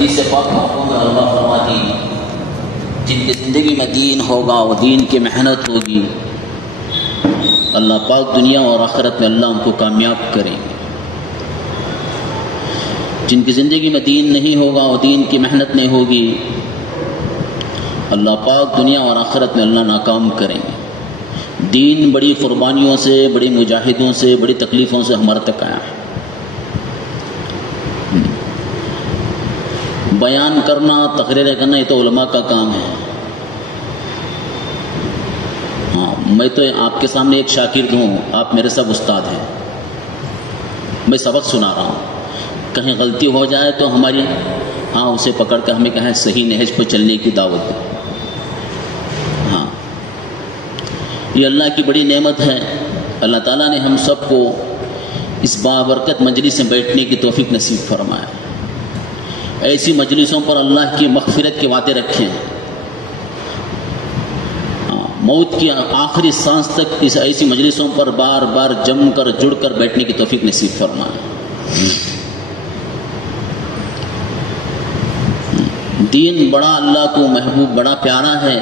حدیث پاک میں اللہ فرماتی جن کی زندگی میں دین ہوگا وہ دین کی محنت ہوگی، اللہ پاک دنیا اور آخرت میں اللہ ان کو کامیاب کریں گے۔ جن کی زندگی میں دین نہیں ہوگا وہ دین کی محنت نہیں ہوگی، اللہ پاک دنیا اور آخرت میں اللہ ناکام کریں گے۔ دین بڑی قربانیوں سے، بڑی مجاہدوں سے، بڑی تکلیفوں سے ہمارے تک آیا ہے۔ بیان کرنا، تقریریں کرنا یہ تو علماء کا کام ہے۔ ہاں، میں تو آپ کے سامنے ایک شاگرد ہوں، آپ میرے سب استاد ہیں، میں سبق سنا رہا ہوں، کہیں غلطی ہو جائے تو ہماری اسے پکڑ کر ہمیں کہیں صحیح نہج پر چلنے کی دعوت دیں۔ ہاں، یہ اللہ کی بڑی نعمت ہے۔ اللہ تعالیٰ نے ہم سب کو اس بابرکت مجلس میں بیٹھنے کی توفیق نصیب فرمایا۔ ایسی مجلسوں پر اللہ کی مغفرت کے وعدے رکھیں، موت کی آخری سانس تک اس ایسی مجلسوں پر بار بار جم کر جڑ کر بیٹھنے کی توفیق نصیب فرمائے۔ دین بڑا اللہ کو محبوب، بڑا پیارا ہے۔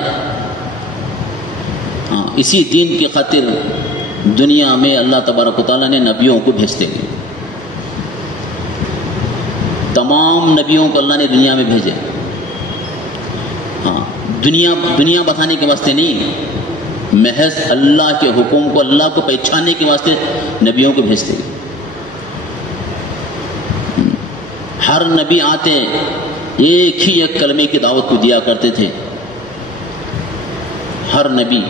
اسی دین کی خاطر دنیا میں اللہ تبارک و تعالیٰ نے نبیوں کو بھیجتے گئے، تمام نبیوں کو اللہ نے دنیا میں بھیجے۔ دنیا بتانے کے واسطے نہیں، محض اللہ کے حکم کو، اللہ کو پہچاننے کے واسطے نبیوں کو بھیجتے گئے۔ ہر نبی آتے ایک ہی ایک کلمے کی دعوت کو دیا کرتے تھے، ہر نبی،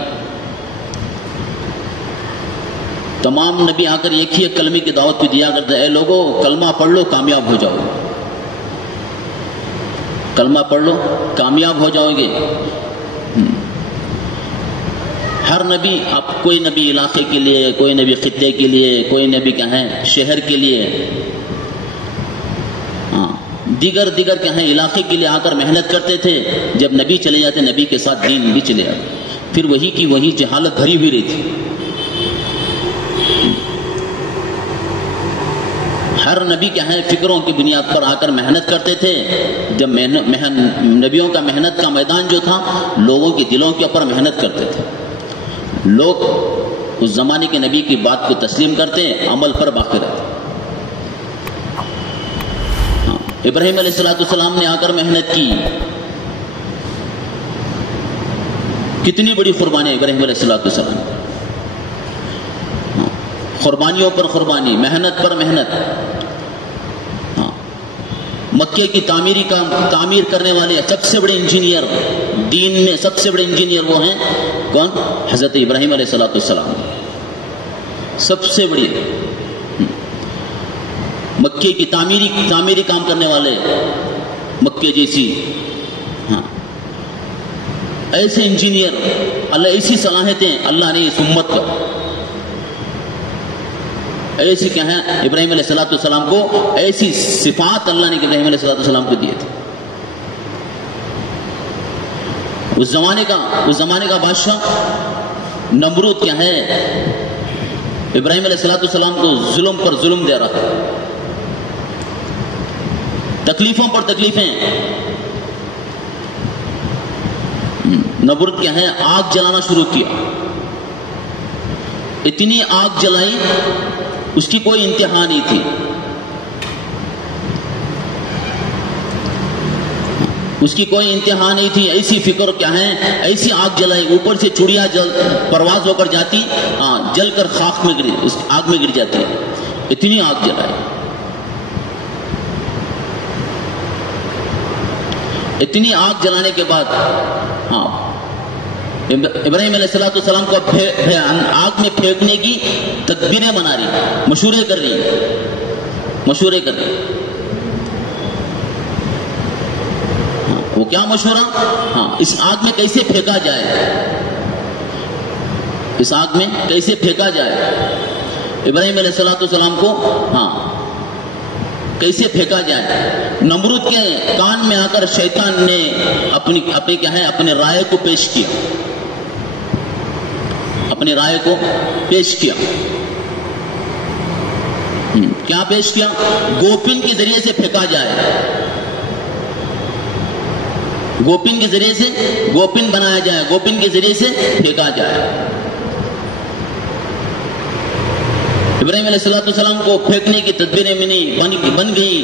تمام نبی آ کر ایک ہی ایک کلمے کی دعوت کو دیا کرتے تھے، اے لوگو کلمہ پڑھ لو کامیاب ہو جاؤ گے، کلمہ پڑھ لو کامیاب ہو جاؤ گے۔ ہر نبی، اب کوئی نبی علاقے کے لیے، کوئی نبی خطے کے لیے، کوئی نبی کہیں شہر کے لیے، دیگر کہیں علاقے کے لیے آ کر محنت کرتے تھے۔ جب نبی چلے جاتے نبی کے ساتھ دین بھی چلے جاتے، پھر وہی کی وہی جہالت بھری ہوئی رہتی۔ ہر نبی کیا ہے فکروں کی بنیاد پر آ کر محنت کرتے تھے۔ جب نبیوں کا محنت کا میدان جو تھا، لوگوں کے دلوں کے اوپر محنت کرتے تھے، لوگ اس زمانے کے نبی کی بات کو تسلیم کرتے، عمل پر باقی رہتے۔ ابراہیم علیہ السلام نے آ کر محنت کی، کتنی بڑی قربانی ابراہیم علیہ السلام، قربانیوں پر قربانی، محنت پر محنت۔ مکے کی تعمیر کرنے والے سب سے بڑے انجینئر، دین میں سب سے بڑے انجینئر وہ ہیں کون؟ حضرت ابراہیم علیہ السلام، سب سے بڑی مکے کی تعمیری کام کرنے والے، مکے جیسی ایسے انجینئر، اللہ ایسی صلاحیتیں اللہ نے اس امت کو، ایسی کیا ہے ابراہیم علیہ السلام کو، ایسی صفات اللہ نے ابراہیم علیہ السلام کو دیے تھے۔ اس زمانے کا بادشاہ نمرود کیا ہے ابراہیم علیہ السلام کو ظلم پر ظلم دے رہا تھا، تکلیفوں پر تکلیفیں۔ نمرود کیا ہے آگ جلانا شروع کیا، اتنی آگ جلائی اس کی کوئی انتہا نہیں تھی۔ اس کی کوئی انتہا نہیں تھی، ایسی فکر کیا ہے، ایسی آگ جلائی، اوپر سے چڑیا پرواز ہو کر جاتی، جل کر خاک میں اس آگ میں گر جاتی، اتنی آگ جلائی۔ اتنی آگ جلانے کے بعد ابراہیم علیہ السلام کو آگ میں پھینکنے کی تدبیریں بنا رہی، مشورے کر رہی۔ وہ کیا مشورہ؟ اس آگ میں کیسے پھینکا جائے، اس آگ میں کیسے پھینکا جائے، ابراہیم علیہ السلام کو کیسے پھینکا جائے۔ نمرود کے کان میں آ کر شیطان نے اپنے رائے کو پیش کیا، اپنی رائے کو پیش کیا۔ کیا پیش کیا؟ گوپن کے ذریعے سے پھینکا جائے، گوپن کے ذریعے سے گوپن بنایا جائے، گوپن کے ذریعے سے پھینکا جائے۔ ابراہیم علیہ السلام کو پھینکنے کی تدبیریں بن گئی،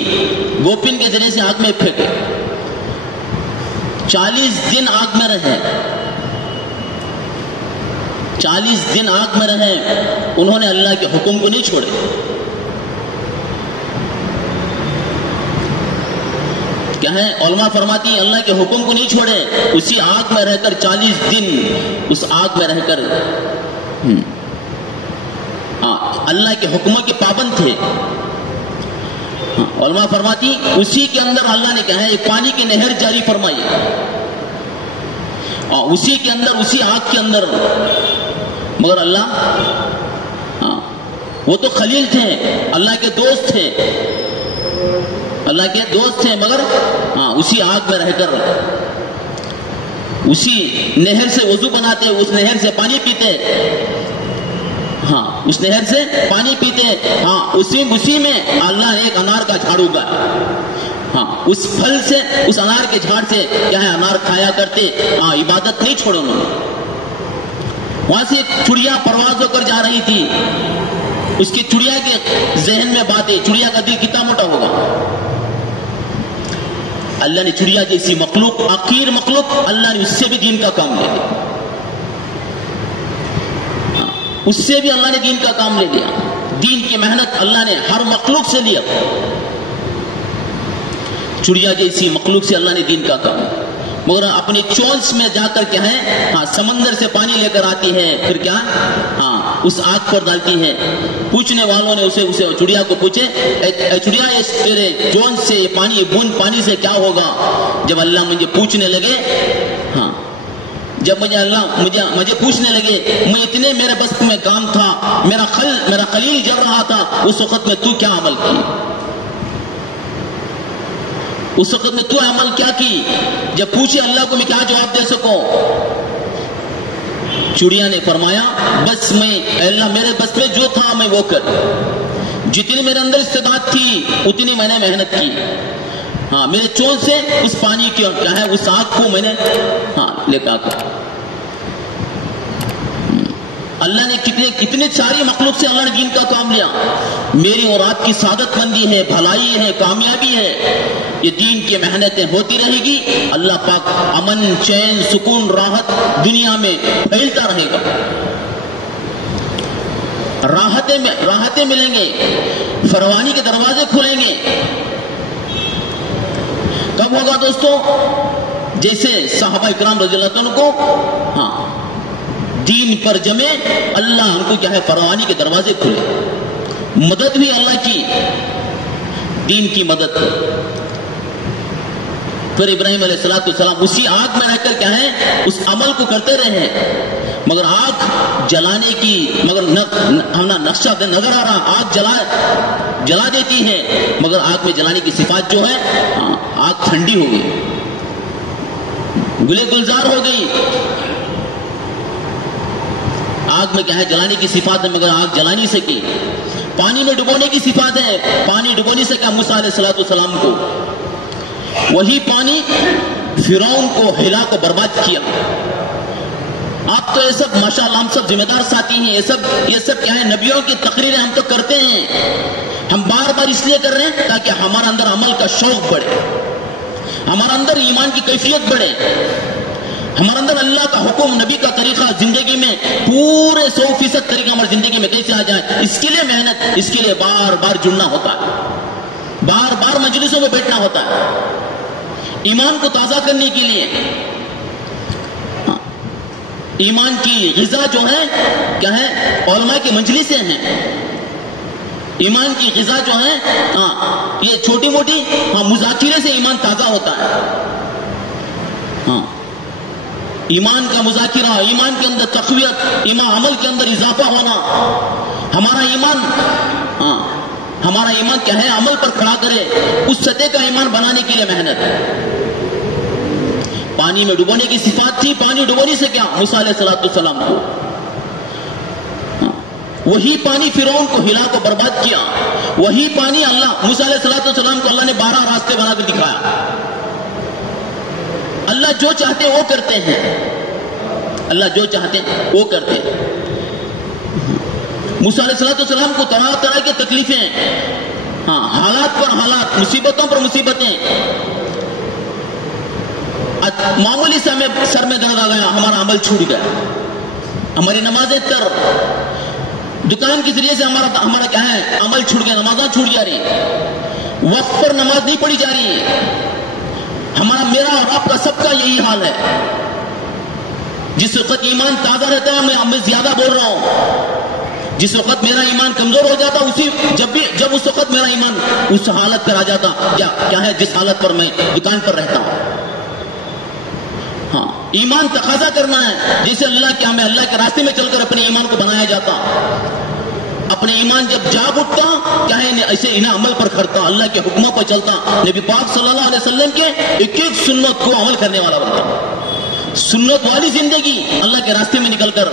گوپن کے ذریعے سے آگ میں پھینکے، 40 دن آگ میں رہے، 40 دن آگ میں رہے، انہوں نے اللہ کے حکم کو نہیں چھوڑے۔ کیا ہے؟ علماء فرماتی ہیں اللہ کے حکم کو نہیں چھوڑے، اسی آگ میں رہ کر 40 دن اس آگ میں رہ کر اللہ کے حکموں کے پابند تھے۔ علماء فرماتی اسی کے اندر اللہ نے کہا ہے ایک پانی کی نہر جاری فرمائی، اسی کے اندر، اسی آگ کے اندر، مگر اللہ وہ تو خلیل تھے، اللہ کے دوست تھے، اللہ کے دوست تھے، مگر اسی آگ میں رہ کر اسی نہر سے وضو بناتے، اس نہر سے پانی پیتے، اس نہر سے پانی پیتے، اسی میں اللہ نے ایک انار کا جھاڑ اگایا، اس پھل سے، اس انار کے جھاڑ سے کیا ہے انار کھایا کرتے، عبادت نہیں چھوڑا انہوں نے۔ وہاں سے ایک چڑیا پرواز ہو کر جا رہی تھی، اس کی چڑیا کے ذہن میں باتیں، چڑیا کا دل کتنا موٹا ہوگا، اللہ نے چڑیا جیسی مخلوق، آخر مخلوق، اللہ نے اس سے بھی دین کا کام لے لیا، اس سے بھی اللہ نے دین کا کام لے لیا، دین کی محنت اللہ نے ہر مخلوق سے لیا، چڑیا جیسی مخلوق سے اللہ نے دین کا کام، مگر اپنی چونچ میں جا کر کیا ہے سمندر سے پانی لے کر آتی ہے، پھر کیا اس آگ پر ڈالتی ہے۔ پوچھنے والوں نے اسے چڑیا کو پوچھے، اے چڑیا اس تیرے چونچ سے پانی، بوند پانی سے کیا ہوگا؟ جب اللہ مجھے پوچھنے لگے، جب مجھے پوچھنے لگے، میں اتنے میرے بس میں کام تھا، میرا خلیل جل رہا تھا، اس وقت میں تو کیا عمل کی؟ اس وقت میں تو عمل کیا کی؟ جب پوچھے اللہ کو میں کیا جواب دے سکوں؟ چڑیا نے فرمایا بس میں، اللہ میرے بس میں جو تھا میں وہ کر، جتنی میرے اندر استعداد تھی اتنی میں نے محنت کی، میرے چونچ سے اس پانی کی کیا ہے اس آگ کو میں نے لے کر، اللہ نے کتنے ساری مخلوق سے اللہ نے دین کا کام لیا۔ میری اور آپ کی سعادت مندی ہے، بھلائی ہے، کامیابی ہے، یہ دین کی محنتیں ہوتی رہے گی، اللہ پاک امن، چین، سکون، راحت دنیا میں پھیلتا رہے گا، راحتیں ملیں گے، فراوانی کے دروازے کھلیں گے۔ کب ہوگا دوستو؟ جیسے صحابہ اکرام رضی اللہ عنہ کو دین پر جمے، اللہ ان کو کیا ہے فراوانی کے دروازے کھلے، مدد بھی اللہ کی، دین کی مدد۔ پھر ابراہیم علیہ السلام اسی آگ میں رہ کر کیا ہے اس عمل کو کرتے رہے، مگر آگ جلانے کی ہمیں نقشہ نظر آ رہا، آگ جلا دیتی ہے، مگر آگ میں جلانے کی صفات جو ہے آگ ٹھنڈی ہو گئی، گلے گلزار ہو گئی، آگ میں کیا ہے جلانے کی صفات ہے، مگر آگ جلا نہیں سکی۔ پانی میں ڈبونے کی صفات ہے، پانی ڈبو نہیں سکا موسیٰ علیہ السلام کو، وہی پانی فرعون کو ہلا کو برباد کیا۔ آپ تو یہ سب ماشاءاللہ ہم سب ذمہ دار ساتھی ہیں، یہ سب کیا ہے نبیوں کی تقریریں ہم تو کرتے ہیں، ہم بار بار اس لیے کر رہے ہیں تاکہ ہمارا اندر عمل کا شوق بڑھے، ہمارا اندر ایمان کی کیفیت بڑھے، ہمارے اندر اللہ کا حکم، نبی کا طریقہ زندگی میں پورے 100% طریقہ ہماری زندگی میں کیسے آ جائے، اس کے لیے محنت، اس کے لیے بار بار جڑنا ہوتا ہے، بار بار مجلسوں میں بیٹھنا ہوتا ہے، ایمان کو تازہ کرنے کے لیے۔ ایمان کی غذا جو ہے کیا ہے علماء کی مجلسیں ہیں، ایمان کی غذا جو ہے یہ چھوٹی موٹی مذاکرے سے ایمان تازہ ہوتا ہے، ایمان کا مذاکرہ، ایمان کے اندر تقویت، ایمان عمل کے اندر اضافہ ہونا، ہمارا ایمان کیا ہے عمل پر کھڑا کرے، اس سطح کا ایمان بنانے کے لیے محنت۔ پانی میں ڈبونے کی صفات تھی، پانی ڈبو نہیں سکیا موسیٰ علیہ السلام کو، وہی پانی فرعون کو ہلا کو برباد کیا، وہی پانی اللہ موسیٰ علیہ السلام کو اللہ نے 12 راستے بنا کر دکھایا، اللہ جو چاہتے وہ کرتے ہیں، اللہ جو چاہتے وہ کرتے ہیں۔ موسیٰ علیہ السلام کو طرح طرح کی تکلیفیں، حالات پر حالات، مصیبتوں پر مصیبتیں، معمولی سے ہمیں سر میں درد آ گیا، ہمارا عمل چھوٹ گیا، ہماری نمازیں دکان کے ذریعے سے ہمارا کیا ہے عمل چھوٹ گیا، نمازیں چھوٹ جا رہی، وقت پر نماز نہیں پڑھی جا رہی، میرا اور آپ کا سب کا یہی حال ہے۔ جس وقت ایمان تازہ رہتا ہے میں زیادہ بول رہا ہوں، جس وقت میرا ایمان کمزور ہو جاتا جب اس وقت میرا ایمان اس حالت پر آ جاتا، کیا ہے جس حالت پر میں دکان پر رہتا ہوں۔ ایمان تقاضا کرنا ہے، جیسے اللہ کے راستے میں چل کر اپنے ایمان کو بنایا جاتا، اپنے ایمان جب جاگ اٹھتا، کیا ہے ایسے انہیں عمل پر کرتا، اللہ کے حکموں پر چلتا، نبی پاک صلی اللہ علیہ وسلم کے ایک ایک سنت کو عمل کرنے والا بنتا، سنت والی زندگی اللہ کے راستے میں نکل کر،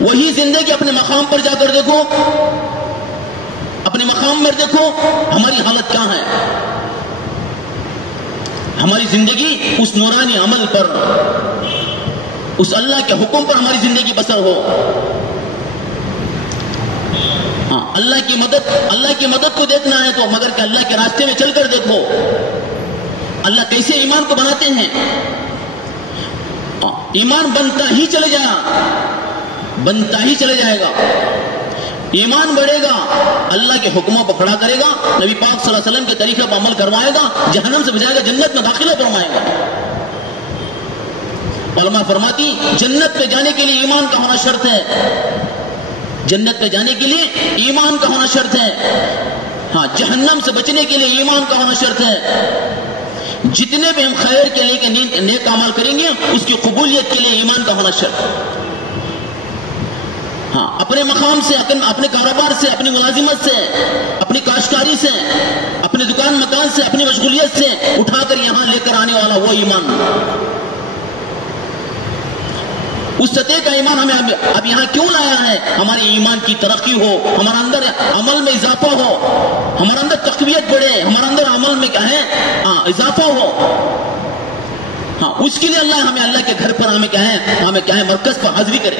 وہی زندگی اپنے مقام پر جا کر دیکھو، اپنے مقام میں دیکھو ہماری حالت کیا ہے، ہماری زندگی اس نورانی عمل پر، اس اللہ کے حکم پر ہماری زندگی بسر ہو۔ اللہ کی مدد کو دیکھنا ہے تو مگر کہ اللہ کے راستے میں چل کر دیکھو اللہ کیسے ایمان کو بناتے ہیں۔ ایمان بنتا ہی چلے جائے گا، ایمان بڑھے گا، اللہ کے حکموں پر کھڑا کرے گا، نبی پاک صلی اللہ علیہ وسلم کے طریقے پر عمل کروائے گا، جہنم سے بچائے گا، جنت میں داخلہ فرمائے گا۔ علماء فرماتی جنت پہ جانے کے لیے ایمان کا ہونا شرط ہے، جنت پہ جانے کے لیے ایمان کا ہونا شرط ہے، جہنم سے بچنے کے لیے ایمان کا ہونا شرط ہے۔ جتنے بھی ہم خیر کے لیے نیک عمل کریں گے اس کی قبولیت کے لیے ایمان کا ہونا شرط ہے۔ اپنے مقام سے، اپنے کاروبار سے، اپنی ملازمت سے، اپنی کاشتکاری سے، اپنے دکان مکان سے، اپنی مشغولیت سے اٹھا کر یہاں لے کر آنے والا وہ ایمان، اس سطح کا ایمان ہمیں اب یہاں کیوں لایا ہے؟ ہمارے ایمان کی ترقی ہو، ہمارا اندر عمل میں اضافہ ہو، ہمارا اندر تقویت بڑھے، ہمارا اندر عمل میں کیا ہے اضافہ ہو۔ اس کے لیے اللہ کے گھر پر ہمیں کیا ہے مرکز پر حاضری کرے۔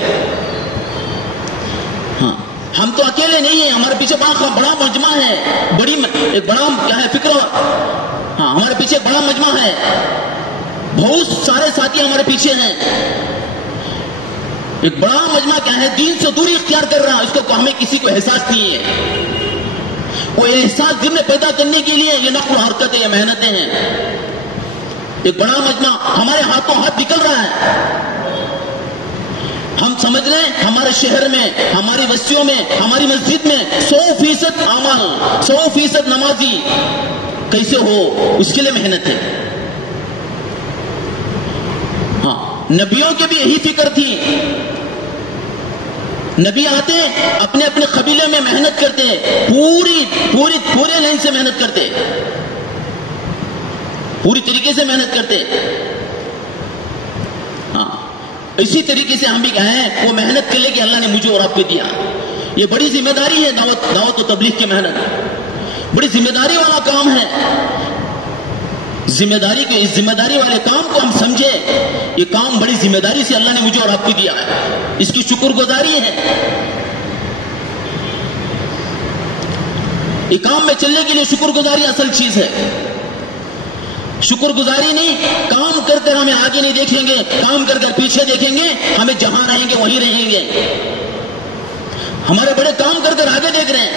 ہم تو اکیلے نہیں ہیں، ہمارے پیچھے بڑا مجمع ہے، بڑا کیا ہے فکر، ہمارے پیچھے بڑا مجمع ہے، بہت سارے ساتھی ہمارے پیچھے ہیں، ایک بڑا مجمع کیا ہے دین سے دوری اختیار کر رہا، اس کو ہمیں کسی کو احساس نہیں ہے۔ وہ احساس دل میں پیدا کرنے کے لیے یہ نقل و حرکتیں، یہ محنتیں ہیں۔ ایک بڑا مجمع ہمارے ہاتھوں ہاتھ نکل رہا ہے، ہم سمجھ رہے ہیں ہمارے شہر میں، ہماری بستیوں میں، ہماری مسجد میں 100% عمل، 100% نمازی کیسے ہو، اس کے لیے محنت ہے۔ نبیوں کے بھی یہی فکر تھی، نبی آتے اپنے اپنے قبیلے میں محنت کرتے، پورے لائن سے محنت کرتے، پوری طریقے سے محنت کرتے۔ اسی طریقے سے ہم بھی کہیں وہ محنت کے لے کے اللہ نے مجھے اور آپ کو دیا، یہ بڑی ذمہ داری ہے، دعوت و تبلیغ کی محنت بڑی ذمہ داری والا کام ہے۔ اس ذمہ داری والے کام کو ہم سمجھے، یہ کام بڑی ذمہ داری سے اللہ نے مجھے اور آپ کو دیا ہے، اس کی شکر گزاری ہے۔ یہ کام میں چلنے کے لیے شکر گزاری اصل چیز ہے، شکر گزاری نہیں، کام کر کر ہمیں آگے نہیں دیکھیں گے، کام کر کر پیچھے دیکھیں گے، ہمیں جہاں رہیں گے وہیں رہیں گے۔ ہمارے بڑے کام کر کر آگے دیکھ رہے ہیں،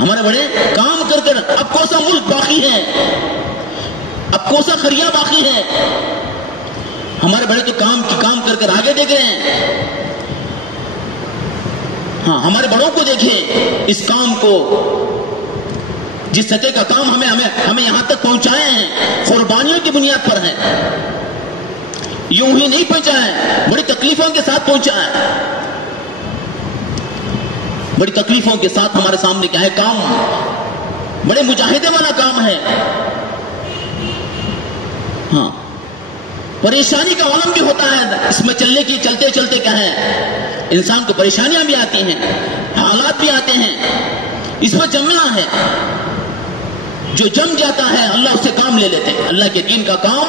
ہمارے بڑے کام کر کر، اب کون سا ملک باقی ہے، اب کون سا خریا باقی ہے، ہمارے بڑے تو کام کر کر آگے دیکھ رہے ہیں۔ ہمارے بڑوں کو دیکھیں، اس کام کو، جس سطح کا کام ہمیں یہاں تک پہنچائے ہیں، قربانیوں کی بنیاد پر ہے، یوں ہی نہیں پہنچا ہے، بڑی تکلیفوں کے ساتھ پہنچا ہے، بڑی تکلیفوں کے ساتھ ہمارے سامنے کیا ہے کام، بڑے مجاہدے والا کام ہے۔ پریشانی کا عالم بھی ہوتا ہے اس میں چلتے کیا ہے انسان کو پریشانیاں بھی آتی ہیں، حالات بھی آتے ہیں، اس میں جمنا ہے۔ جو جم جاتا ہے اللہ اس سے کام لے لیتے ہیں. اللہ کے دین کا کام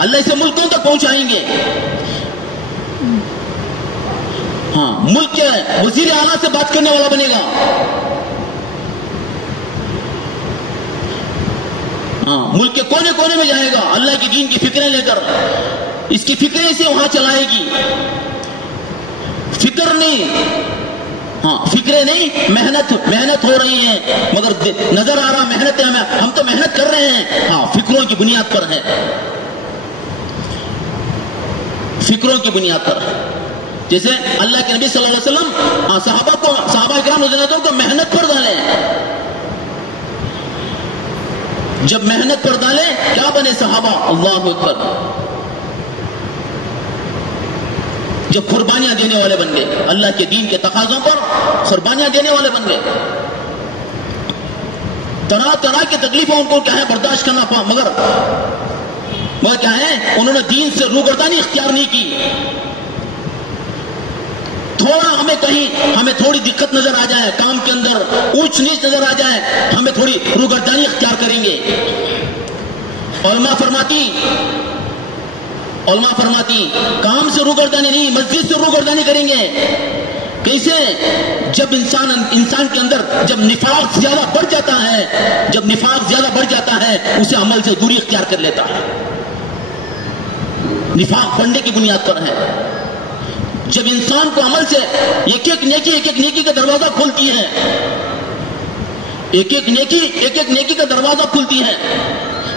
اللہ اسے ملکوں تک پہنچائیں گے. ہاں ملک کے وزیر اعلیٰ سے بات کرنے والا بنے گا. ہاں ملک کے کونے کونے میں جائے گا اللہ کی دین کی فکریں لے کر. اس کی فکریں سے وہاں چلائے گی. فکر نہیں، ہاں فکریں نہیں، محنت ہو رہی ہے مگر نظر آ رہا محنت ہے، ہم تو محنت کر رہے ہیں. ہاں فکروں کی بنیاد پر ہے، فکروں کی بنیاد پر ہے. جیسے اللہ کے نبی صلی اللہ علیہ وسلم صحابہ کرام رضی اللہ عنہم کو محنت پر ڈالے. جب محنت پر ڈالے کیا بنے صحابہ؟ اللہ اکبر. جب قربانیاں دینے والے بن گئے، اللہ کے دین کے تقاضوں پر قربانیاں دینے والے بن گئے. طرح طرح کی تکلیفیں ان کو کیا ہے برداشت کرنا پڑا، مگر کیا ہے انہوں نے دین سے روگردانی اختیار نہیں کی. تھوڑا ہمیں تھوڑی دقت نظر آ جائے، کام کے اندر اونچ نیچ نظر آ جائے، ہمیں تھوڑی روگردانی اختیار کریں گے. علماء فرماتی کام سے روگردانی نہیں، مسجد سے روگردانی کریں گے. کیسے؟ جب انسان کے اندر جب نفاق زیادہ بڑھ جاتا ہے اسے عمل سے دوری اختیار کر لیتا ہے. نفاق بڑھنے کی بنیاد پر ہے. جب انسان کو عمل سے ایک ایک نیکی کا دروازہ کھولتی ہے، ایک ایک نیکی کا دروازہ کھلتی ہے،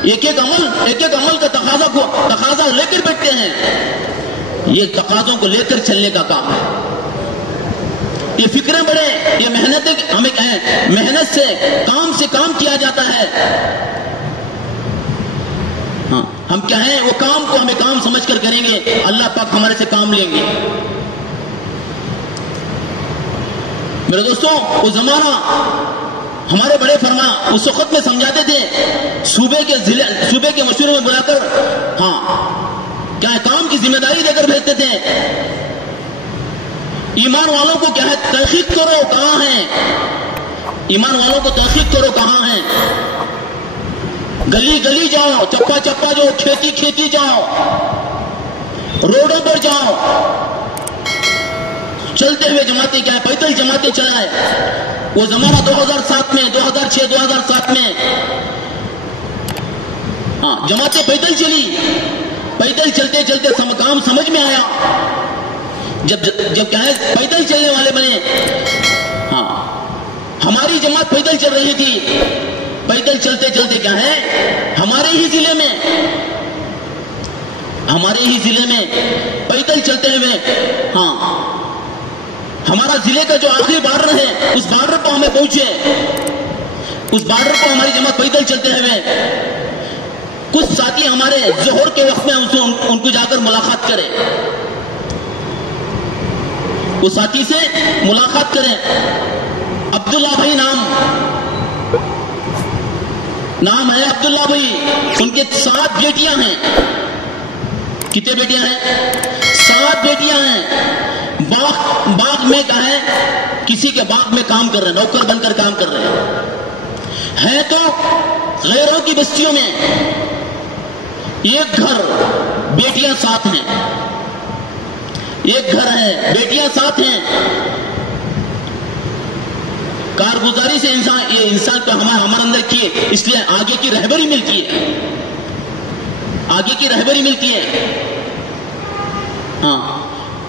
ایک ایک عمل کا تقاضا لے کر بیٹھتے ہیں. یہ تقاضوں کو لے کر چلنے کا کام ہے. یہ فکریں بڑھے، یہ محنت سے کام کیا جاتا ہے. ہاں ہم کیا ہیں وہ کام کو ہمیں کام سمجھ کر کریں گے، اللہ پاک ہمارے سے کام لیں گے. میرے دوستوں وہ زمانہ ہمارے بڑے فرما اس وقت میں سمجھاتے تھے، صوبے کے مشورے میں بلا کر ہاں کیا ہے کام کی ذمہ داری دے کر بھیجتے تھے. ایمان والوں کو کیا ہے تحقیق کرو کہاں ہیں، ایمان والوں کو تحقیق کرو کہاں ہیں. گلی گلی جاؤ، چپا جاؤ، کھیتی جاؤ، روڈوں پر جاؤ. چلتے ہوئے جماعتیں کیا ہے پیدل جماعتیں چلائے. وہ زمانہ 2007 میں 2006-2007 میں ہاں جماعتیں پیدل چلی. پیدل چلتے کام سمجھ میں آیا. جب کیا ہے پیدل چلنے والے بنے. ہاں ہماری جماعت پیدل چل رہی تھی. پیدل چلتے کیا ہے ہمارے ہی ضلع میں پیدل چلتے ہوئے ہاں ہمارا ضلع کا جو آخری بارڈر ہے اس بارڈر پر ہمیں پہنچے. اس بارڈر پر ہماری جماعت پیدل چلتے ہوئے کچھ ساتھی ہمارے ظہر کے وقت میں ان کو جا کر ملاقات کرے. اس ساتھی سے ملاقات کریں. عبداللہ بھائی نام ہے عبداللہ بھائی. ان کے 7 بیٹیاں ہیں. کتنے بیٹیاں ہیں؟ 7 بیٹیاں ہیں. باغ میں کہا ہے کسی کے باغ میں کام کر رہے ہیں، نوکر بن کر کام کر رہے ہیں. تو غیروں کی بستیوں میں ایک گھر بیٹیاں 7 ہیں. ایک گھر ہے بیٹیاں 7 ہیں. کارگزاری سے انسان کو ہمارے اندر کی اس لیے آگے کی رہبری ملتی ہے. ہاں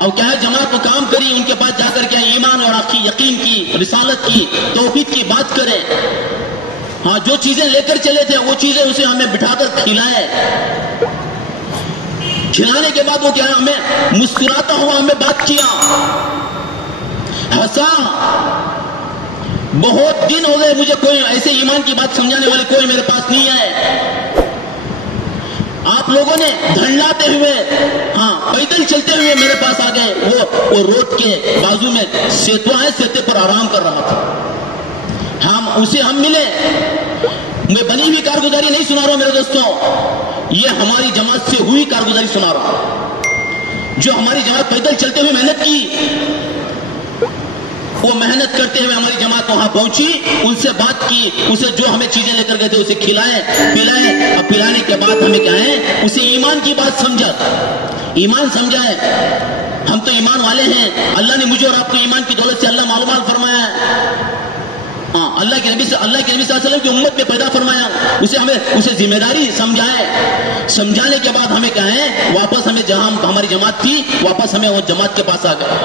اب کیا ہے جماعت کو کام کری، ان کے پاس جا کر کیا ایمان اور آخری یقین کی، رسالت کی، توحید کی بات کرے. ہاں جو چیزیں لے کر چلے تھے وہ چیزیں اسے ہمیں بٹھا کر کھلائے. کھلانے کے بعد وہ کیا ہے ہمیں مسکراتا ہوا ہمیں بات کیا، ہنسا. بہت دن ہو گئے مجھے کوئی ایسے ایمان کی بات سمجھانے والے کوئی میرے پاس نہیں آئے. آپ لوگوں نے دھڑلاتے ہوئے ہاں پیدل چلتے ہوئے میرے پاس آ گئے. وہ روڈ کے بازو میں سیتوا ہے، سیتے پر آرام کر رہا تھا. ہم ملے. میں بنی ہوئی کارگزاری نہیں سنا رہا ہوں میرے دوستوں، یہ ہماری جماعت سے ہوئی کارگزاری سنا رہا ہوں. جو ہماری جماعت پیدل چلتے ہوئے محنت کی، وہ محنت کرتے ہوئے ہماری جماعت وہاں پہنچی, ان سے بات کی, اسے جو ہمیں چیزیں لے کر گئے تھے اسے کھلائے پلائے. اب پلانے کے بعد ہمیں کیا ہے, اسے ایمان کی بات سمجھا, ایمان سمجھائے. ہم تو ایمان والے ہیں, اللہ نے مجھے اور آپ کو ایمان کی دولت سے اللہ معلومات فرمایا ہے. ہاں, اللہ کے نبی صلی اللہ علیہ وسلم کی امت میں پیدا فرمایا, اسے ذمہ داری سمجھائے. سمجھانے کے بعد ہمیں کیا ہے, واپس ہمیں جہاں ہماری جماعت تھی واپس ہمیں وہ جماعت کے پاس آ گئے.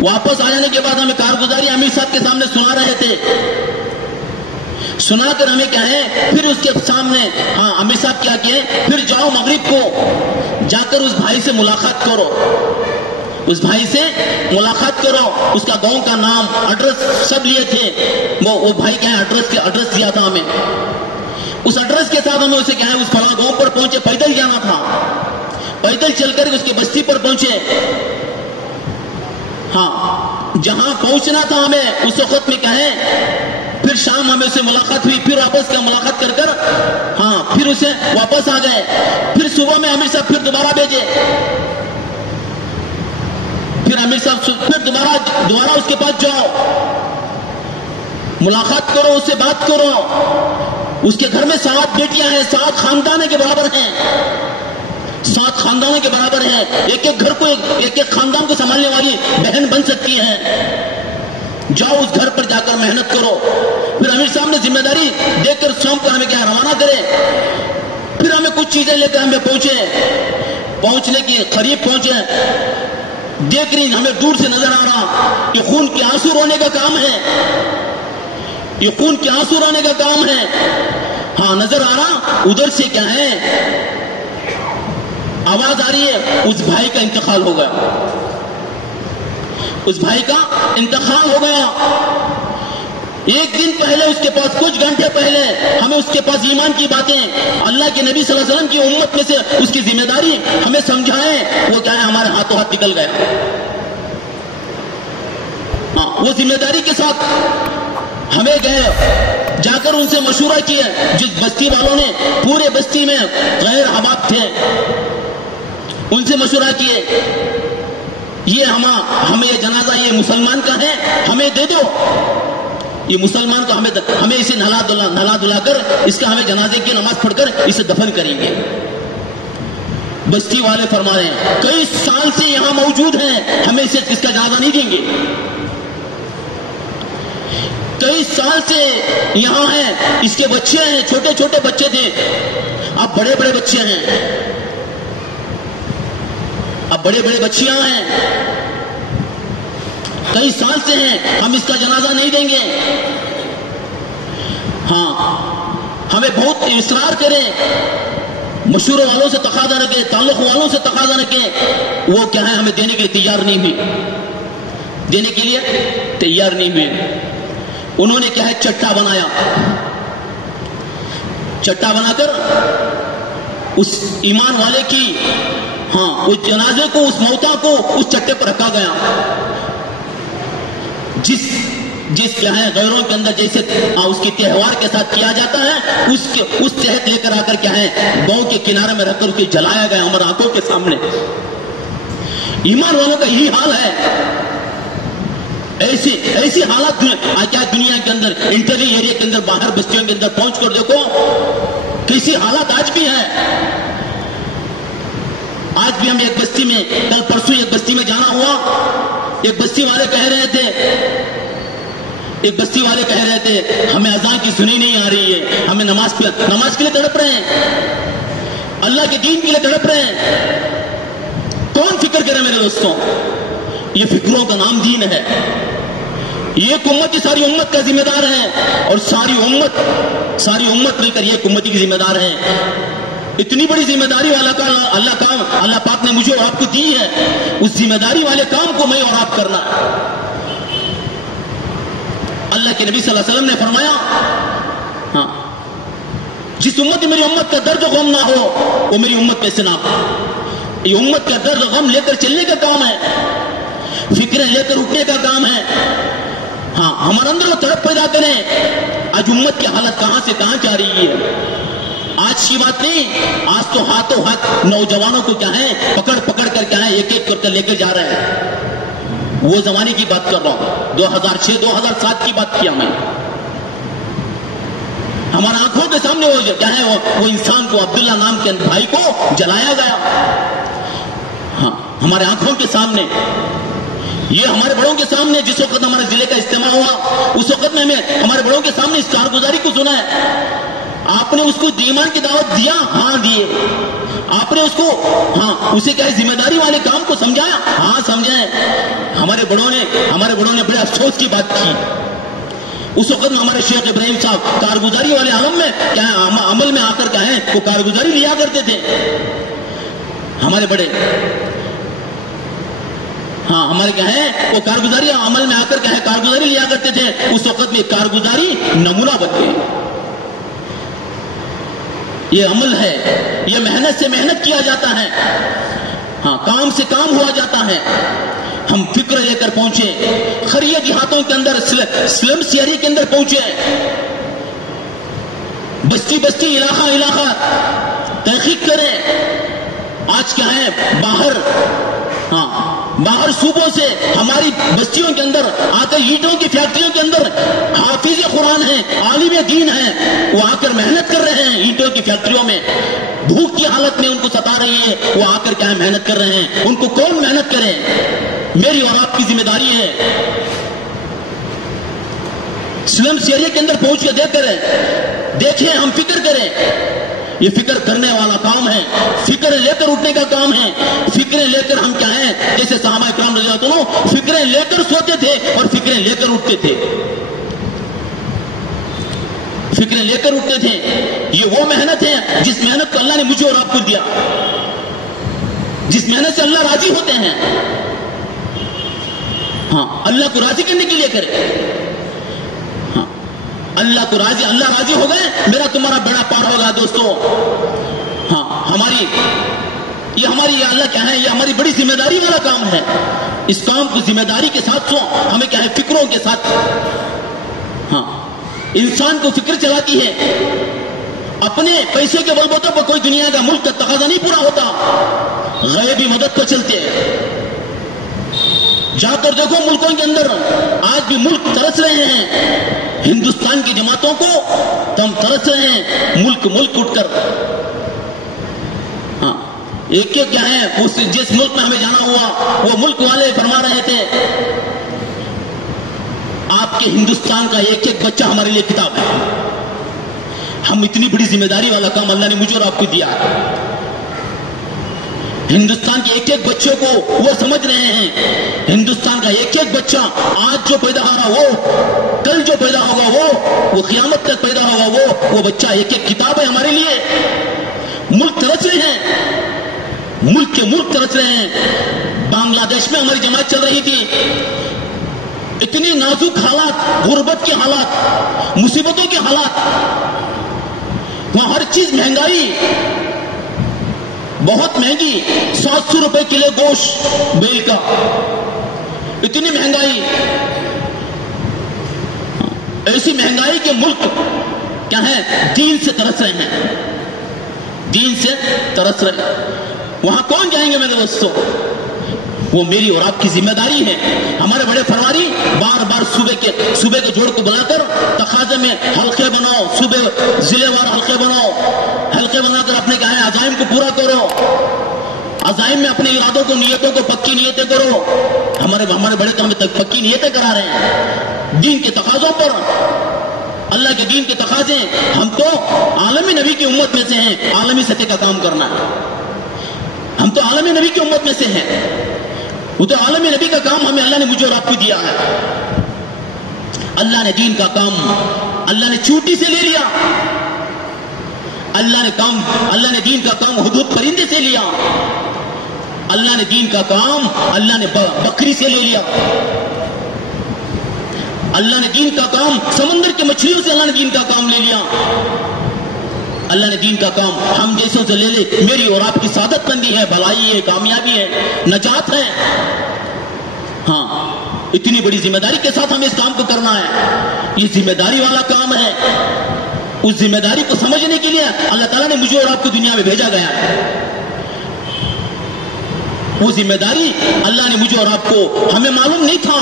واپس آ جانے کے بعد ہمیں کارگزاری امیر صاحب کے سامنے سنا رہے تھے. سنا کر ہمیں کیا ہے, پھر اس کے سامنے امیر صاحب کیا کیے, پھر جاؤ مغرب کو جا کر اس بھائی سے ملاقات کرو, اس بھائی سے ملاقات کرو. اس کا گاؤں کا نام, ایڈریس سب لیے تھے. وہ بھائی کیا ہے, ایڈریس دیا تھا ہمیں. اس ایڈریس کے ساتھ ہمیں اسے کیا ہے, اس فلاں گاؤں پر پہنچے. پیدل جانا تھا, پیدل چل کر اس کے بستی پر پہنچے. ہاں, جہاں پہنچنا تھا ہمیں اس وقت میں کیا ہے, پھر شام ہمیں اسے ملاقات ہوئی. پھر واپس کا ملاقات کر پھر اسے واپس آ گئے. پھر صبح میں امیر صاحب پھر دوبارہ بھیجے. پھر امیر صاحب پھر دوبارہ اس کے پاس جاؤ, ملاقات کرو, اس سے بات کرو. اس کے گھر میں 7 بیٹیاں ہیں, 7 خاندانوں کے برابر ہیں, 7 خاندانوں کے برابر ہیں. ایک ایک گھر کو ایک خاندان کو سنبھالنے والی بہن بن سکتی ہے. جاؤ اس گھر پر جا کر محنت کرو. پھر امیر صاحب نے ذمہ داری دے کر سونپ کر ہمیں کیا روانہ کرے. پھر ہمیں کچھ چیزیں لے کر ہمیں پہنچنے کی قریب پہنچے. دیکھ رہی ہمیں دور سے نظر آ رہا, یہ خون کے آنسو رونے کا کام ہے, یہ خون کے آنسو رونے کا کام ہے. ہاں, نظر آ رہا. ادھر سے کیا ہے, آواز آ رہی ہے, اس بھائی کا انتقال ہو گیا, اس بھائی کا انتقال ہو گیا. ایک دن پہلے, اس کے پاس کچھ گھنٹے پہلے ہمیں اس کے پاس ایمان کی باتیں, اللہ کے نبی صلی اللہ علیہ وسلم کی امت میں سے اس کی ذمہ داری ہمیں سمجھائے. وہ کیا ہے, ہمارے ہاتھوں ہاتھ نکل گیا. وہ ذمہ داری کے ساتھ ہمیں گئے, جا کر ان سے مشورہ کیا. جس بستی والوں نے پورے بستی میں غیر احباب تھے, ان سے مشورہ کیے, یہ ہمیں یہ جنازہ یہ مسلمان کا ہے, ہمیں دے دو. یہ مسلمان کو ہمیں اسے نہلا دھلا کر اس کا ہمیں جنازے کی نماز پڑھ کر اسے دفن کریں گے. بستی والے فرما رہے ہیں, کئی سال سے یہاں موجود ہیں, ہمیں اسے اس کا جنازہ نہیں دیں گے. کئی سال سے یہاں ہیں, اس کے بچے ہیں, چھوٹے چھوٹے بچے تھے, اب بڑے بڑے بچے ہیں, اب بڑے بڑے بچیاں ہیں, کئی سال سے ہیں, ہم اس کا جنازہ نہیں دیں گے. ہاں, ہمیں بہت اصرار کریں, مشوروں والوں سے تقاضا رکھیں, تعلق والوں سے تقاضا رکھیں. وہ کیا ہے, ہمیں دینے کے لیے تیار نہیں ہوئی, دینے کے لیے تیار نہیں ہوئی. انہوں نے کیا ہے, چٹا بنایا, چٹا بنا کر اس ایمان والے کی اس جنازے کو, اس موتا کو اس چٹے پر رکھا گیا. جس کیا ہے غیروں کے اندر جیسے اس کے تہوار کے ساتھ کیا جاتا ہے, اس تحت لے کر آ کر کیا ہے گاؤں کے کنارے میں رکھ کر اسے جلایا گیا ہمارے آنکھوں کے سامنے. ایمان والوں کا یہی حال ہے. ایسی حالات کیا دنیا کے اندر, انٹری ایریا کے اندر, باہر بستیوں کے اندر پہنچ کر دیکھو کیسی حالات آج بھی ہے. آج بھی ہم ایک بستی میں, کل پرسوں ایک بستی میں جانا ہوا, ایک بستی والے کہہ رہے تھے ہمیں اذان کی سنی نہیں آ رہی ہے, ہمیں نماز کے لیے تڑپ رہے ہیں, اللہ کے دین کے لیے تڑپ رہے ہیں. کون فکر کرے میرے دوستوں, یہ فکروں کا نام دین ہے. یہ ایک امت کی ساری امت کا ذمہ دار ہے, اور ساری امت مل کر یہ ایک امتی کی ذمہ دار ہے. اتنی بڑی ذمہ داری والا اللہ پاک نے مجھے اور آپ کو دی ہے. اس ذمہ داری والے کام کو میں اور آپ کرنا. اللہ کے نبی صلی اللہ علیہ وسلم نے فرمایا, جس امت میری امت کا درد و غم نہ ہو وہ میری امت میں سے نہ ہو. یہ امت کا درد و غم لے کر چلنے کا کام ہے, فکریں لے کر اٹھنے کا کام ہے. ہمارے اندر وہ تڑپ پیدا کریں. آج امت کی حالت کہاں سے کہاں جا رہی ہے. آج کی بات نہیں, آج تو ہاتھوں ہاتھ نوجوانوں کو کیا ہے پکڑ کر کیا ہے ایک ایک کر لے کر جا رہے ہیں. وہ زمانے کی بات کر رہا ہوں، 2006-2007 کی بات کیا میں. ہمارے آنکھوں کے سامنے وہ کیا ہے، وہ انسان کو، عبداللہ نام کے بھائی کو جلایا گیا. ہاں ہمارے آنکھوں کے سامنے، یہ ہمارے بڑوں کے سامنے. جس وقت ہمارے ضلع کا اجتماع ہوا اس وقت میں ہمیں ہمارے بڑوں کے سامنے اس کارگزاری کو سنا ہے. آپ نے اس کو ایمان کی دعوت دیا؟ ہاں دیے. آپ نے اس کو اسے کیا ذمہ داری والے کام کو سمجھایا؟ ہاں سمجھائے. ہمارے بڑوں نے بڑے افسوس کی بات کی. اس وقت میں ہمارے شیخ ابراہیم صاحب کارگزاری والے عالم میں کیا ہے، عمل میں آ کر کیا ہے وہ کارگزاری لیا کرتے تھے. ہمارے بڑے ہمارے کیا ہے وہ کارگزاری عمل میں آ کر کیا ہے کارگزاری لیا کرتے تھے. اس وقت میں کارگزاری نمونہ بن گئی. یہ عمل ہے، یہ محنت سے محنت کیا جاتا ہے. کام سے کام ہوا جاتا ہے. ہم فکر لے کر پہنچے، خریہ دیہاتوں کے اندر، سلم شہری کے اندر پہنچے، بستی بستی، علاقہ علاقہ تحقیق کریں. آج کیا ہے باہر صوبوں سے ہماری بستیوں کے اندر آ کر اینٹوں کی فیکٹریوں کے اندر حافظ قرآن ہیں، عالم دین ہیں، وہ آ کر محنت کر رہے ہیں. اینٹوں کی فیکٹریوں میں بھوک کی حالت میں ان کو ستا رہی ہے، وہ آ کر کیا ہے محنت کر رہے ہیں. ان کو کون محنت کرے؟ میری اور آپ کی ذمہ داری ہے. سلم شہریے کے اندر پہنچ کے دیکھیں، ہم فکر کریں. یہ فکر کرنے والا کام ہے، فکر لے کر اٹھنے کا کام ہے. فکریں لے کر ہم کیا ہیں، جیسے صحابہ اکرام رضی اللہ عنہ فکریں لے کر سوتے تھے اور فکریں لے کر اٹھتے تھے. فکریں لے کر اٹھتے تھے. یہ وہ محنت ہے جس محنت کو اللہ نے مجھے اور آپ کو دیا، جس محنت سے اللہ راضی ہوتے ہیں. اللہ کو راضی کرنے کے لیے کرے. اللہ راضی ہو گئے، میرا تمہارا بیڑا پار ہوگا. دوستو ہماری اللہ کیا ہے، یہ ہماری بڑی ذمہ داری والا کام ہے. اس کام کو ذمہ داری کے ساتھ ہمیں کیا ہے فکروں کے ساتھ. انسان کو فکر چلاتی ہے. اپنے پیسے کے بل بوتوں پر کوئی دنیا کا ملک کا تقاضا نہیں پورا ہوتا. غیبی مدد پر چلتے ہیں. جا کر دیکھو ملکوں کے اندر آج بھی ملک ترس رہے ہیں. ہندوستان کی جماعتوں کو تم ترس رہے ہیں. ملک اٹھ کر ایک کیا ہے جس ملک میں ہمیں جانا ہوا وہ ملک والے فرما رہے تھے آپ کے ہندوستان کا ایک ایک بچہ ہمارے لیے کتاب ہے. ہم اتنی بڑی ذمہ داری والا کام اللہ نے مجھے اور آپ کو دیا ہے. ہندوستان کے ایک ایک بچے کو وہ سمجھ رہے ہیں. ہندوستان کا ایک ایک بچہ آج جو پیدا ہو رہا وہ کل جو پیدا ہوگا وہ قیامت تک پیدا ہوگا وہ بچہ ایک ایک کتاب ہے ہمارے لیے. ملک ترس رہے ہیں، ملک ترس رہے ہیں. بنگلہ دیش میں ہماری جماعت چل رہی تھی. اتنی نازک حالات، غربت کے حالات، مصیبتوں کے حالات، وہاں ہر چیز مہنگائی، بہت مہنگی. 700 روپے کلو گوشت بیل کا، اتنی مہنگائی. ایسی مہنگائی کے ملک کیا ہے دین سے ترس رہے ہیں. دین سے ترس رہے ہیں. وہاں کون جائیں گے میرے دوستوں؟ وہ میری اور آپ کی ذمہ داری ہے. ہمارے بڑے فرماری بار بار صوبے کے جوڑ کو بنا کر تقاضے میں حلقے بناؤ، صوبے ضلع وار حلقے بناؤ، حلقے بنا کر اپنے کیا ہے عزائم کو پورا کرو. عزائم میں اپنے ارادوں کو، نیتوں کو پکی نیتیں کرو. ہمارے بڑے تو ہمیں پکی نیتیں کرا رہے ہیں دین کے تقاضوں پر. اللہ کے دین کے تقاضے. ہم تو عالمی نبی کی امت میں سے ہیں. عالمی سطح کا کام کرنا ہے. ہم تو عالمی نبی کی امت میں سے ہیں. وہ تو عالمی نبی کا کام ہمیں اللہ نے مجھے اور آپ کو دیا ہے. اللہ نے دین کا کام اللہ نے چوٹی سے لے لیا. اللہ نے دین کا کام حدود پرندے سے لیا. اللہ نے دین کا کام اللہ نے بکری سے لے لیا. اللہ نے دین کا کام سمندر کی مچھلیوں سے اللہ نے دین کا کام لے لیا. اللہ نے دین کا کام ہم جیسوں سے لے لے. میری اور آپ کی سعادت مندی ہے، بھلائی ہے، کامیابی ہے، نجات ہے. اتنی بڑی ذمہ داری کے ساتھ ہمیں اس کام کو کرنا ہے. یہ ذمہ داری والا کام ہے. اس ذمہ داری کو سمجھنے کے لیے اللہ تعالیٰ نے مجھے اور آپ کو دنیا میں بھیجا گیا ہے. وہ ذمہ داری اللہ نے مجھے اور آپ کو، ہمیں معلوم نہیں تھا،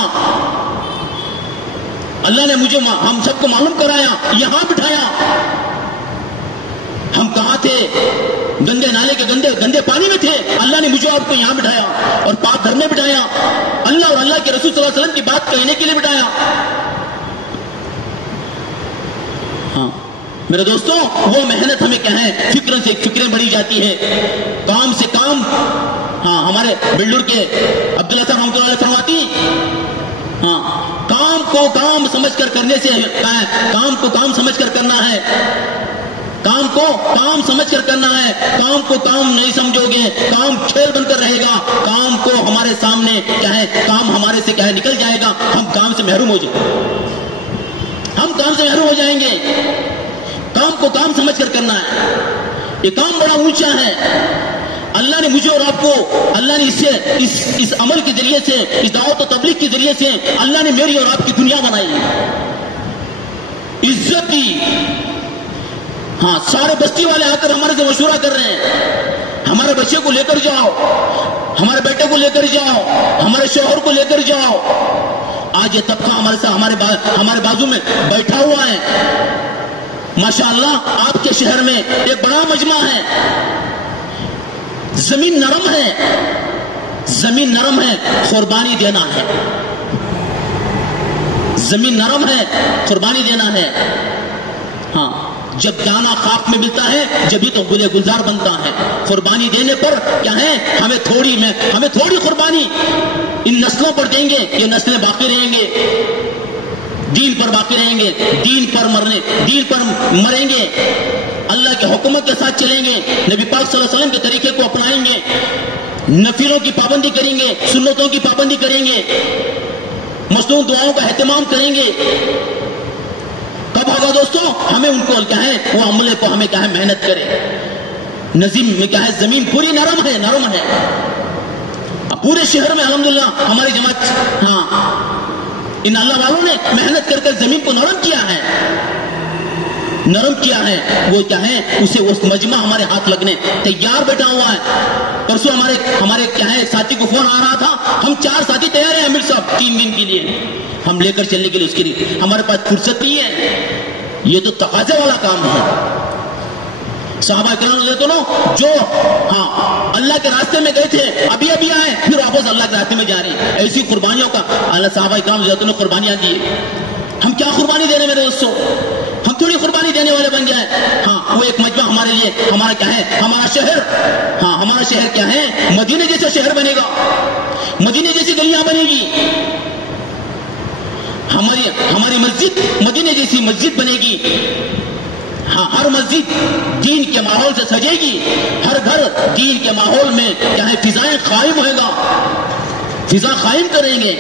اللہ نے مجھے ہم سب کو معلوم کرایا، یہاں بٹھایا. ہم کہاں تھے؟ گندے نالے کے گندے پانی میں تھے. اللہ نے مجھے آپ کو یہاں بٹھایا اور پاک گھر میں بٹھایا، اللہ اور اللہ کے رسول صلی اللہ علیہ وسلم کی بات کہنے کے لیے بٹھایا. ہاں میرے دوستوں، وہ محنت ہمیں کیا ہے، فکر سے فکریں بڑھی جاتی ہے، کام سے کام. ہاں ہمارے بلڈر کے عبداللہ صاحب رحمۃ اللہ فرماتی، ہاں کام کو کام سمجھ کر کرنے سے، کام کو کام سمجھ کر کرنا ہے، کام کو کام سمجھ کر کرنا ہے. کام کو کام نہیں سمجھو گے، کام کھیل بن کر رہے گا. کام کو ہمارے سامنے کیا ہے، کام ہمارے سے کیا ہے نکل جائے گا، ہم کام سے محروم ہو جائیں گے، ہم کام سے محروم ہو جائیں گے. کام کو کام سمجھ کر کرنا ہے. یہ کام بڑا اونچا ہے. اللہ نے مجھے اور آپ کو، اللہ نے اس عمل کے ذریعے سے، اس دعوت و تبلیغ کے ذریعے سے اللہ نے میری اور آپ کی دنیا بنائی، عزت دی. ہاں سارے بستی والے آ کر ہمارے سے مشورہ کر رہے ہیں، ہمارے بچے کو لے کر جاؤ، ہمارے بیٹے کو لے کر جاؤ، ہمارے شوہر کو لے کر جاؤ. آج یہ طبقہ ہمارے ساتھ ہمارے بازو میں بیٹھا ہوا ہے. ماشاءاللہ آپ کے شہر میں ایک بڑا مجمع ہے. زمین نرم ہے، زمین نرم ہے، قربانی دینا ہے. زمین نرم ہے، قربانی دینا ہے. ہاں جب دانا خاک میں ملتا ہے جبھی تو گلے گلزار بنتا ہے. قربانی دینے پر کیا ہے، ہمیں تھوڑی قربانی ان نسلوں پر دیں گے، یہ نسلیں باقی رہیں گے، دین پر باقی رہیں گے، دین پر مریں گے، اللہ کے حکومت کے ساتھ چلیں گے، نبی پاک صلی اللہ علیہ وسلم کے طریقے کو اپنائیں گے، نفلوں کی پابندی کریں گے، سنتوں کی پابندی کریں گے، مصنون دعاؤں کا اہتمام کریں گے. کب ہوگا دوستوں؟ ہمیں ان کو کیا ہے، وہ عملے کو ہمیں کیا ہے محنت کرے. نظیم میں کیا ہے، زمین پوری نرم ہے. پورے شہر میں الحمدللہ ہماری جماعت، ہاں ان اللہ والوں نے محنت کر کر زمین کو نرم کیا ہے. وہ کیا ہے، اسے اس مجمع ہمارے ہاتھ لگنے تیار بیٹھا ہوا ہے. پرسوں ہمارے کیا ہے ساتھی کو فون آ رہا تھا، ہم 4 ساتھی تیار ہیں امیر صاحب 3 دن کے لیے، ہم لے کر چلنے کے لیے، اس کے لیے ہمارے پاس فرصت نہیں ہے. یہ تو تقاضے والا کام ہے. صحابہ کرام رضی اللہ عنہ جو اللہ کے راستے میں گئے تھے، ابھی آئے، پھر واپس اللہ کے راستے میں جا رہے ہیں. ایسی قربانیوں کا اللہ صحابہ کرام رضی اللہ عنہ قربانیاں دی. ہم کیا قربانی دے رہے ہیں میرے دوستوں؟ ہم تھوڑی قربانی دینے والے بن جائیں. ہاں وہ ایک مجمع ہمارے لیے، ہمارا کیا ہے، ہمارا شہر کیا ہے، مدینے جیسا شہر بنے گا، مدینے جیسی گلیاں بنے گی. ہماری مسجد مدینے جیسی مسجد بنے گی. ہاں ہر مسجد دین کے ماحول سے سجے گی، ہر گھر دین کے ماحول میں کیا ہے فضائیں قائم ہوئے گا، فضا قائم کریں گے.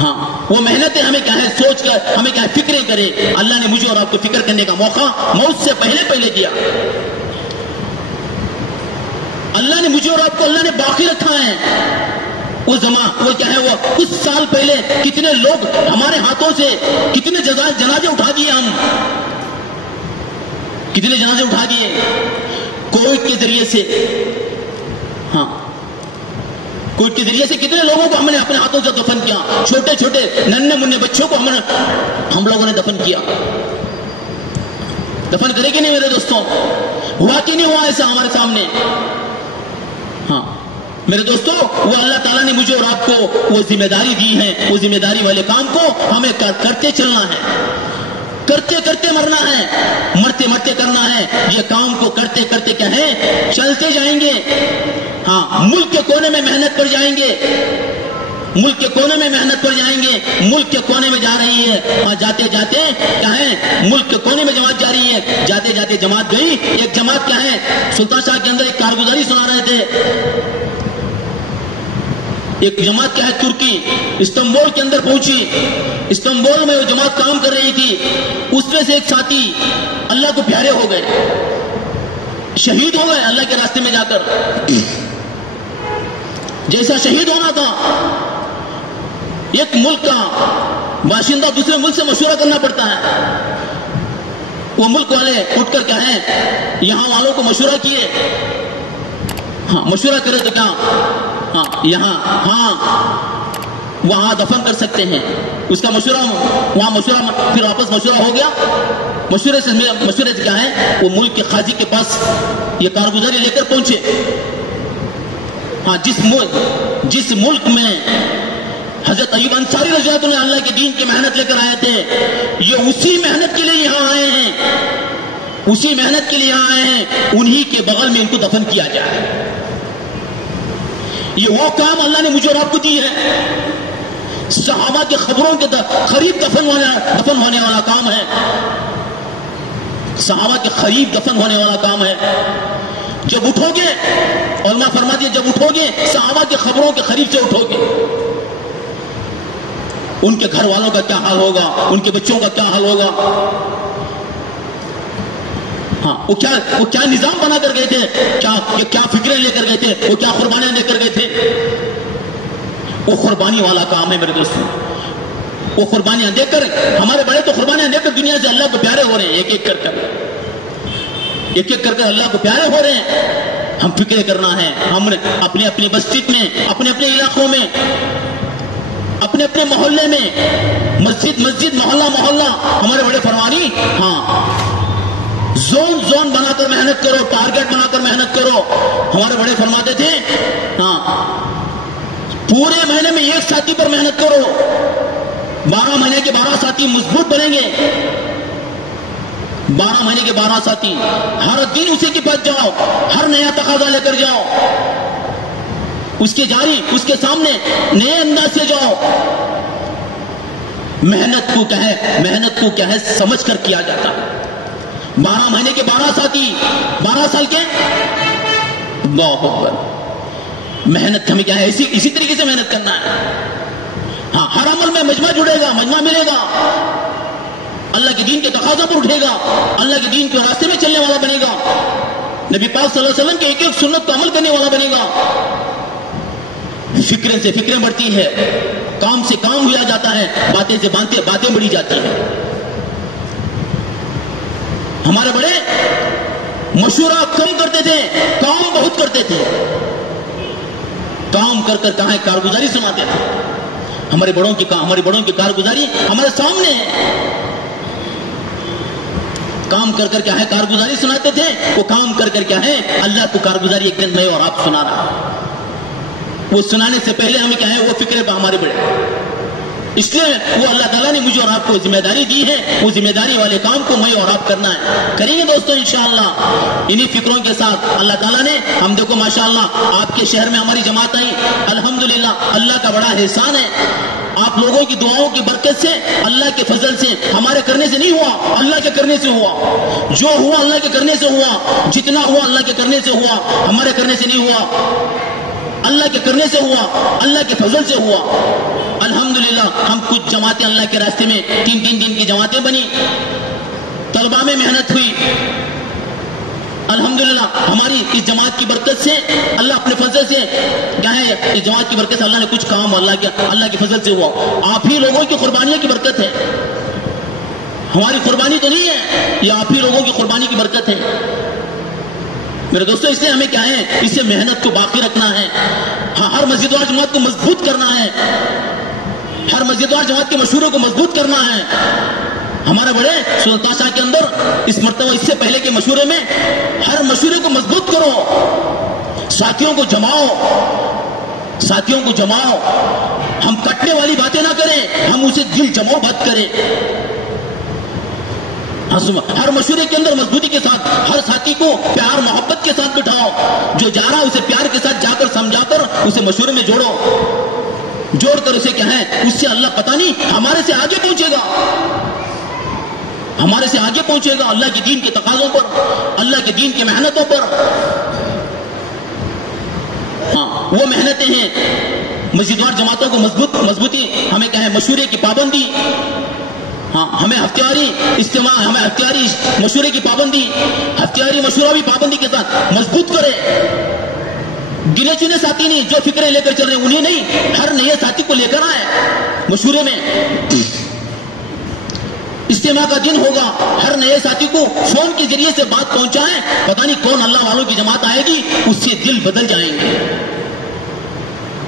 ہاں وہ محنتیں ہمیں کیا ہے سوچ کر، ہمیں کیا ہے فکریں کرے. اللہ نے مجھے اور آپ کو فکر کرنے کا موقع موت سے پہلے دیا. اللہ نے مجھے اور آپ کو اللہ نے باقی رکھا ہے. وہ کیا ہے، وہ کچھ سال پہلے کتنے لوگ ہمارے ہاتھوں سے کتنے جنازے اٹھا دیے، ہم کتنے جنازے اٹھا دیے کووڈ کے ذریعے سے. ہاں کووڈ کے ذریعے سے کتنے لوگوں کو ہم نے اپنے ہاتھوں سے دفن کیا. چھوٹے ننھے منھے بچوں کو ہم لوگوں نے دفن کیا. دفن کرے کہ نہیں میرے دوستوں؟ ہوا کہ نہیں ہوا ایسا ہمارے سامنے؟ ہاں میرے دوستوں، وہ اللہ تعالیٰ نے مجھے اور آپ کو وہ ذمہ داری دی ہے. وہ ذمہ داری والے کام کو ہمیں کرتے چلنا ہے، کرتے مرنا ہے، مرتے کرنا ہے. یہ کام کو کرتے کیا ہے چلتے جائیں گے. ہاں ملک کے کونے میں محنت پر جائیں گے، ملک کے کونے میں محنت پر جائیں گے. ملک کے کونے میں جا رہی ہے، اور جاتے کیا ہے ملک کے کونے میں جماعت جا رہی ہے. جاتے جماعت گئی. ایک جماعت کیا ہے سلطان شاہ کے اندر ایک کارگزاری سنا رہے تھے. ایک جماعت کیا ہے ترکی استنبول کے اندر پہنچی. استنبول میں وہ جماعت کام کر رہی تھی. اس میں سے ایک ساتھی اللہ کو پیارے ہو گئے، شہید ہو گئے اللہ کے راستے میں جا کر. جیسا شہید ہونا تھا، ایک ملک کا باشندہ دوسرے ملک سے مشورہ کرنا پڑتا ہے. وہ ملک والے اٹھ کر کیا ہے یہاں والوں کو مشورہ کیے. ہاں مشورہ کرے تو کیا ہاں یہاں ہاں وہاں دفن کر سکتے ہیں. اس کا مشورہ وہاں مشورہ پھر واپس مشورہ ہو گیا. مشورے سے کیا ہے وہ ملک کے قاضی کے پاس یہ کارگزاری لے کر پہنچے. ہاں جس ملک میں حضرت ایوب انصاری رضی اللہ کے دین کی محنت لے کر آئے تھے, یہ اسی محنت کے لیے یہاں آئے ہیں, اسی محنت کے لیے یہاں آئے ہیں. انہی کے بغل میں ان کو دفن کیا جائے. یہ وہ کام اللہ نے مجھے اور آپ کو دی ہے. صحابہ کے خبروں کے قریب دفن ہونے والا کام ہے. صحابہ کے قریب دفن ہونے والا کام ہے. جب اٹھو گے, علماء فرماتی ہے جب اٹھو گے صحابہ کے خبروں کے قریب سے اٹھو گے. ان کے گھر والوں کا کیا حال ہوگا, ان کے بچوں کا کیا حال ہوگا. ہاں وہ کیا نظام بنا کر گئے تھے, کیا فکریں لے کر گئے تھے, وہ کیا قربانیاں لے کر گئے تھے. وہ قربانی والا کام ہے میرے دوستوں. وہ قربانیاں دے کر, ہمارے بڑے تو قربانیاں دے کر دنیا سے اللہ کو پیارے ہو رہے ہیں. ایک ایک کر اللہ کو پیارے ہو رہے ہیں. ہم فکریں کرنا ہے. ہم نے اپنے بستی میں, اپنے علاقوں میں, اپنے محلے میں, مسجد محلہ ہمارے بڑے فرمانی ہاں زون بنا کر محنت کرو, ٹارگٹ بنا کر محنت کرو. ہمارے بڑے فرماتے تھے ہاں پورے مہینے میں ایک ساتھی پر محنت کرو, 12 مہینے کے 12 ساتھی مضبوط بنیں گے. 12 مہینے کے 12 ساتھی, ہر دن اسی کے پاس جاؤ, ہر نیا تقاضا لے کر جاؤ, اس کے سامنے نئے انداز سے جاؤ. محنت کو کیا ہے سمجھ کر کیا جاتا ہے. 12 مہینے کے 12 ساتھی, 12 سال کے اللہ اکبر. محنت ہمیں کیا ہے اسی طریقے سے محنت کرنا ہے. ہاں ہر عمل میں مجمع جڑے گا, مجمع ملے گا, اللہ کے دین کے تقاضوں پر اٹھے گا, اللہ کے دین کے راستے میں چلنے والا بنے گا, نبی پاک صلی اللہ علیہ وسلم کے ایک سنت کو عمل کرنے والا بنے گا. فکریں سے فکریں بڑھتی ہے, کام سے کام ہوا جاتا ہے, باتیں سے باتیں بڑھی جاتی ہیں. ہمارے بڑے مشورہ کم کرتے تھے, کام بہت کرتے تھے. کام کر کہاں کارگزاری سناتے تھے. ہمارے بڑوں کی کارگزاری ہمارے سامنے ہے. کام کر کیا ہے کارگزاری سناتے تھے. وہ کام کر کیا ہے اللہ کو کارگزاری ایک دن میں اور آپ سنا رہا. وہ سنانے سے پہلے ہمیں کیا ہے وہ فکرے پہ ہمارے بڑے, اس لیے وہ اللہ تعالیٰ نے مجھے اور آپ کو ذمہ داری دی ہے. وہ ذمہ داری والے کام کو میں اور آپ کرنا ہے, کریں گے دوستوں انشاءاللہ. انہی فکروں کے ساتھ اللہ تعالیٰ نے ہم دیکھو ماشاءاللہ آپ کے شہر میں ہماری جماعت آئی, الحمدللہ اللہ کا بڑا احسان ہے. آپ لوگوں کی دعاؤں کی برکت سے, اللہ کے فضل سے, ہمارے کرنے سے نہیں ہوا, اللہ کے کرنے سے ہوا. جو ہوا اللہ کے کرنے سے ہوا, جتنا ہوا اللہ کے کرنے سے ہوا, ہمارے کرنے سے نہیں ہوا, اللہ کے کرنے سے ہوا, اللہ کے فضل سے ہوا. الحمدللہ ہم کچھ جماعتیں اللہ کے راستے میں 3 دن کی جماعتیں بنی, طلباء میں محنت ہوئی. الحمدللہ ہماری اس جماعت کی برکت سے, اللہ اپنے فضل سے کیا ہے اس جماعت کی برکت سے اللہ نے کچھ کام اللہ کے فضل سے ہوا. آپ ہی لوگوں کی قربانیوں کی برکت ہے, ہماری قربانی تو نہیں ہے, یہ آپ ہی لوگوں کی قربانی کی برکت ہے میرے دوستوں. اس لیے ہمیں کیا ہے اس سے محنت کو باقی رکھنا ہے. ہاں ہر مسجد اور جماعت کو مضبوط کرنا ہے, ہر مسجد اور جماعت کے مشوروں کو مضبوط کرنا ہے. ہمارے بڑے سلطان شاہ کے اندر اس مرتبہ اس سے پہلے کے مشورے میں ہر مشورے کو مضبوط کرو, ساتھیوں کو جماؤ. ہم کٹنے والی باتیں نہ کریں, ہم اسے دل جماؤ بات کریں. ہر مشورے کے اندر مضبوطی کے ساتھ ہر ساتھی کو پیار محبت کے ساتھ بٹھاؤ. جو جا رہا اسے پیار کے ساتھ جا کر سمجھا کر اسے مشورے میں جوڑ کر اسے کیا ہے اس سے اللہ پتہ نہیں ہمارے سے آگے پہنچے گا, اللہ کے دین کے تقاضوں پر, اللہ کے دین کی محنتوں پر. ہاں وہ محنتیں ہیں. مسجدوار جماعتوں کو مضبوطی, ہمیں کیا ہے مشورے کی پابندی. ہاں ہمیں ہفتیاری اجتماع, ہمیں ہفتیاری مشورے کی پابندی, ہفتیاری مشورہ بھی پابندی کے ساتھ مضبوط کرے. گنے چنے ساتھی نہیں جو فکریں لے کر چل رہے انہیں نہیں, ہر نئے ساتھی کو لے کر آئے مشورے میں. اجتماع کا دن ہوگا, ہر نئے ساتھی کو فون کے ذریعے سے بات پہنچائیں. پتہ نہیں کون اللہ والوں کی جماعت آئے گی, اس سے دل بدل جائیں گے.